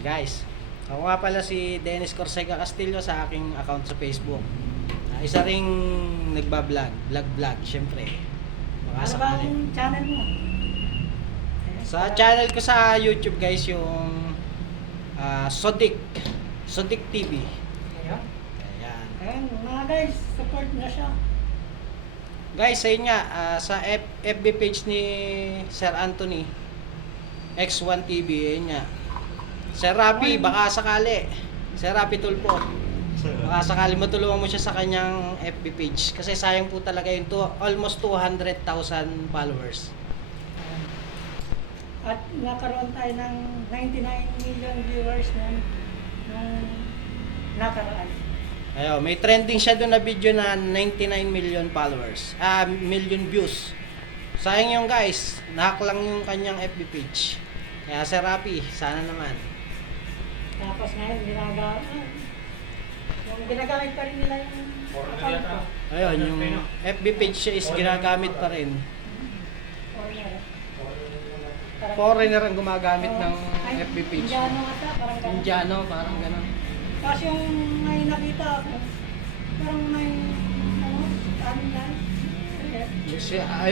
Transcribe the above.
Guys, ako nga pala si Dennis Corseca Castillo sa aking account sa Facebook. Isa ring vlog, syempre. Baka Ano ba sakali. ang channel mo? Sa channel ko sa YouTube guys, yung Sodik TV. Ayan. Ayan. Ayan, mga guys, support na siya. Guys, ayun nga, sa FB page ni Sir Anthony, X1 TV, ayun nga. Sir Rapi, baka sakali. Sir Rapi Tulpo. Baka sakali matulungan mo siya sa kanyang FB page. Kasi sayang po talaga yung almost 200,000 followers. At nakaroon tayo ng 99 million viewers nung nakaraan. Ayo, may trending siya doon na video na 99 million followers. Million views. Sayang yung guys, nahack lang yung kanyang FB page. Kaya Sir Rapi, sana naman. Tapos ngayon, ginagamit pa rin nila yung account ko. Ayun, yung FB page siya is ginagamit pa rin. Foreigner ang gumagamit ng FB page. Indiano ata, parang gano'n. Indiano, parang gano'n. Tapos yung may nakita ako, parang may, ano,